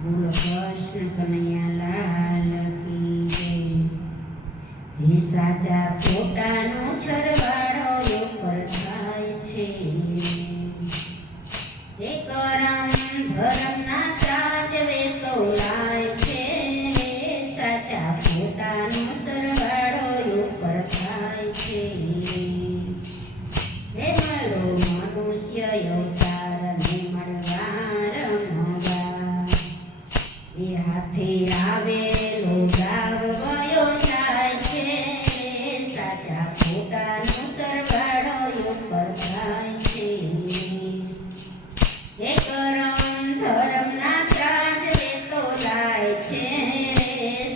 બોલો કૃષ્ણ કનૈયા લાલ કી જય। એ સાચા ખોટાનો છરવાળો ઉપર થાય છે, એ કરમ ધર્મના સાચવે તો લાય છે, સાચા ખોટાનો સરવાળો ઉપર થાય છે। હે મળો મનુષ્ય અવતારને મળવા રમવા, એ હાથે આવેલો ગાવ વયો જાય છે, સાચા ખોટાનો સરવાળો ઉપર થાય છે। એ કરમ ધર્મના ત્રાટવે તો લાય છે,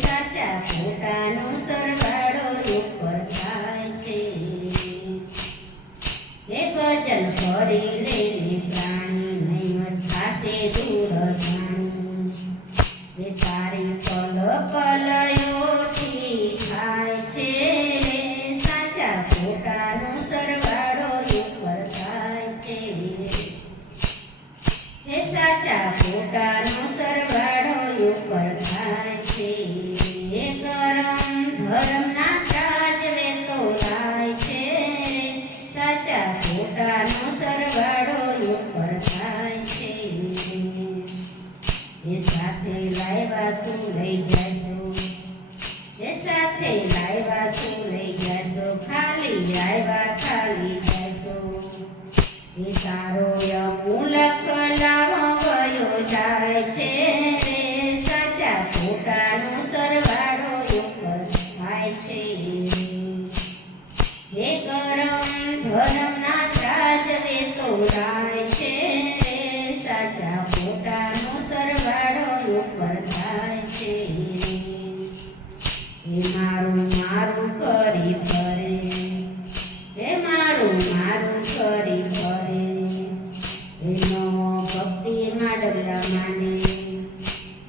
સાચા ખોટાનો સરવાળો ઉપર થાય છે। એ ભજન કરી લેને પ્રાણી નહીં થાશે દૂર જાણું, એ તારી પલ પલયોથી થાય છે, સાચા ખોટાનો સરવાળો ઉપર થાય છે। એ સાચા ખોટાનો સરવાળો ઉપર થાય છે, એ કરમ ધર્મના ત્રાટવે તો લાય છે, સાચા ખોટાનો સરવાળો ઉપર થાય છે। એ સાથે લાવ્યા શું લઈ જાશો, એ સાથે લાવ્યા શું લઈ જાશો, ખાલી આવ્યા ખાલી જાશો, એ તારો અમૂલક લાવો ગયો જાય છે, સાચા ખોટાનો સરવાળો ઉપર થાય છે। એ કરમ ધર્મના ત્રાટવે તો લાય છે, સાચા ખોટાનો સરવાળો ઉપર થાય છે। એ મારું મારું કરી ફરે, એ મારું મારું કરી ફરે, એનો ભક્તિમાં ડગલા માને,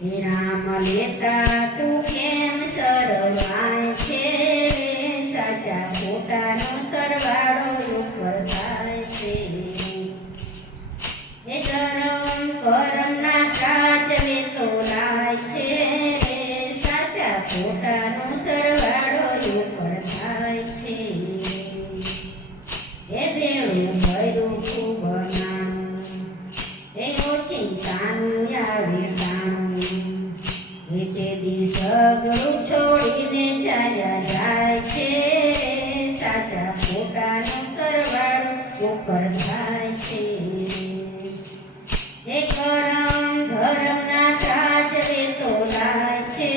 એ રામ લેતા તું કેમ શરમાય છે, સાચા ખોટાનો સરવાળો ઉપર થાય છે। એ કરમ કરમના ત્રાટવે તો લાય છે, સાચા ખોટાનો સરવાળો ઉપર થાય છે। એ બેડું ભર્યું ખૂબ નાનું, એ ઓચિંતાનું આવે ટાણું, એ તેદી સગડું છોડીને ચાલ્યા જાય છે, સાચા ખોટાનો સરવાળો ઉપર થાય છે। એ કરમ ધર્મના ત્રાટવે તો લાય છે,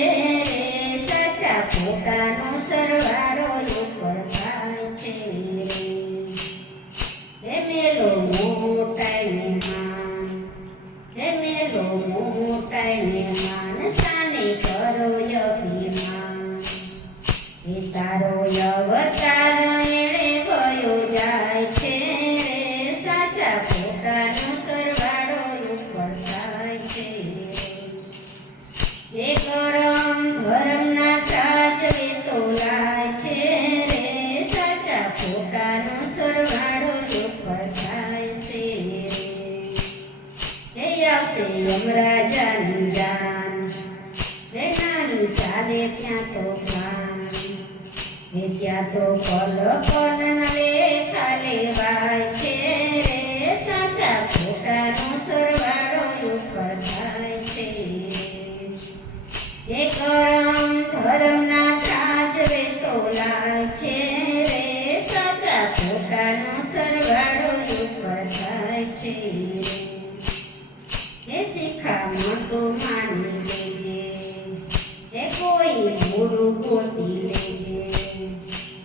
સાચા ખોટાનો સરવાળો ઉપર થાય છે। હે મેલો મોટાઈને માન, હે મેલો મોટાઈને માન, સાને કરો અભિમાન, એ તારો અવતાર એણે ગયો જાય છે, સાચા ખોટાનો સરવાળો ઉપર થાય છે। એ કરમ ધર્મના ત્રાટવે તો લાય છે, સાચા ખોટાનો સરવાળો ઉપર થાય છે। એ આવશે યમરાજાની જાન, એ નાનું ચાલે ત્યાં તો કાન, એ ત્યાં તો પલ પલના લેખા લેવાય છે, સાચા ખોટાનો સરવાળો ઉપર થાય છે। એ કરમ ધર્મના ત્રાટવે તો લાય છે, સાચા ખોટાનો સરવાળો ઉપર થાય છે। એ શિખામણ તો માની લેજે, એ કોઈ ગુરુ ગોતી લેજે,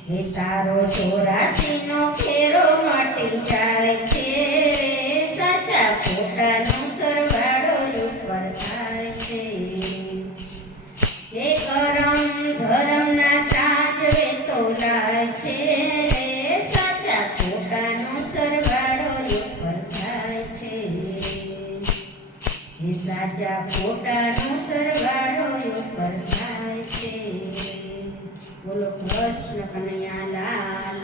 એ તારો 84નો ફેરો મટી જાય છે, સાચા ખોટાનો સરવાળો ઉપર થાય છે। એ કરમ ધર્મના ત્રાટવે તો લાય છે, સાચા ખોટાનો સરવાળો ઉપર થાય છે। એ સાચા ખોટાનો સરવાળો ઉપર થાય છે। બોલો કૃષ્ણ કનૈયા લાલ